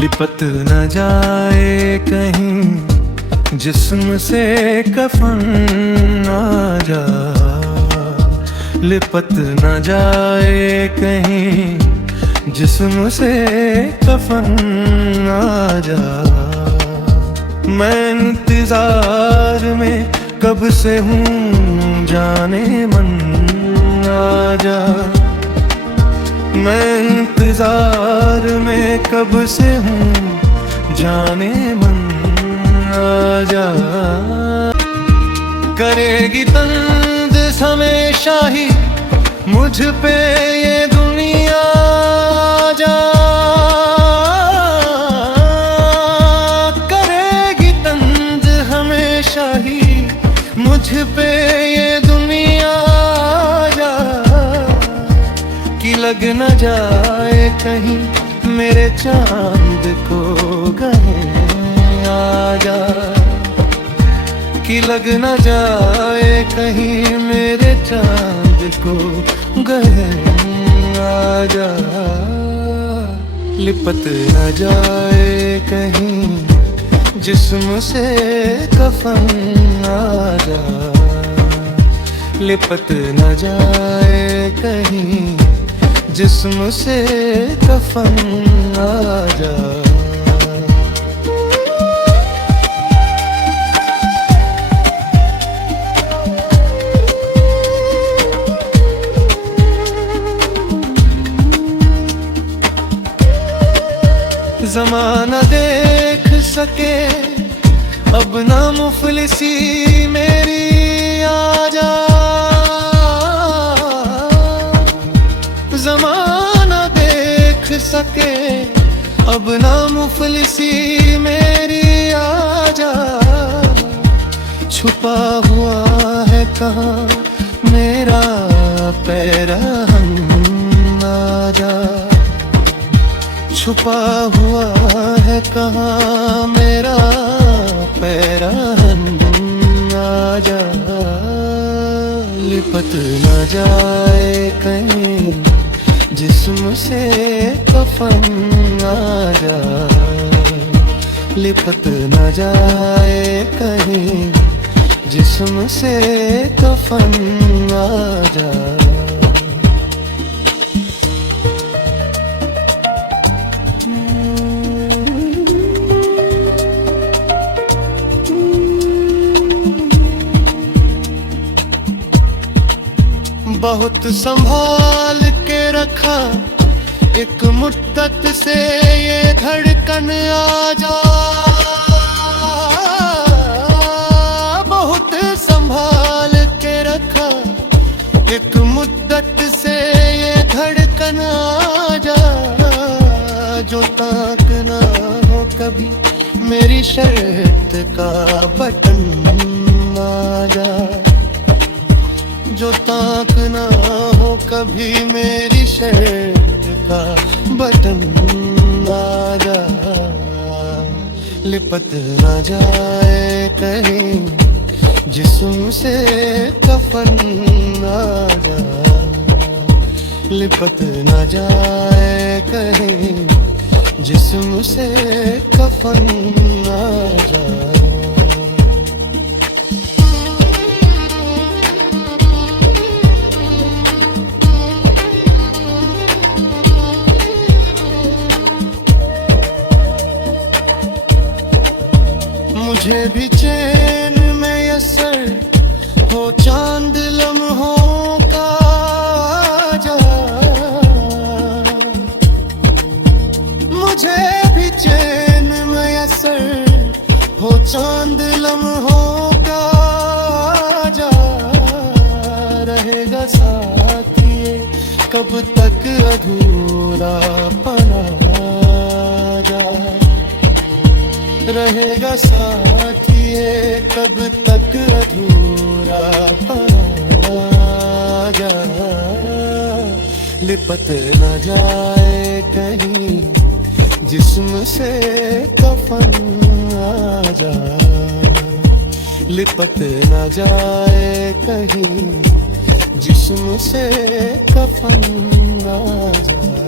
लिपट न जाए कहीं जिस्म से कफन आ जा, लिपट न जाए कहीं जिस्म से कफन आ जा। मैं इंतजार में कब से हूँ जाने मन आ जा, मैं इंतजार में कब से हूँ जाने मन आ जा। करेगी तंज हमेशा ही मुझ पे ये दुनिया जा, करेगी तंज हमेशा ही मुझ पे ये दुनिया जा। कि लग न जाए कहीं मेरे चांद को गले आ जा, कि लग न जाए कहीं मेरे चांद को गले आ जा। लिपट न जाए कहीं जिस्म से कफन आ जा, लिपट न जाए कहीं जिस्म से कफन आ जा। ज़माना देख सके अब ना मुफलिसी मेरी आ जा, ज़माना देख सके अब ना मुफलिसी मेरी आ जा। छुपा हुआ है कहाँ मेरा पैरहन आ जा, छुपा हुआ है कहाँ मेरा पैरहन आ जा। लिपट न जाए कहीं जिस्म से कफन आ जा, लिपट न जाए कहीं जिस्म से कफन आ जा। बहुत संभाल के रखा एक मुद्दत से ये धड़कन आ जा, बहुत संभाल के रखा एक मुद्दत से ये धड़कन आ जा। जो ताक ना हो कभी मेरी शर्त का बटन आ जा, जो ताक ना हो कभी मेरी शर्त का बटन आ जा। लिपट न जाए कहीं जिस्म से कफन आ जा, लिपट न जाए कहीं जिस्म से कफन आ जा। मुझे भी चैन में असर हो चांद लम्हों का जा, मुझे भी चैन में असर हो चांद लम्हों का जा। रहेगा साथ ये कब तक अधूरा पना जा, रहेगा साथ ये कब तक अधूरा पना जा। लिपट न जाए कहीं जिस्म से कफन आ जा, लिपट न जाए कहीं जिस्म से कफन आ जा।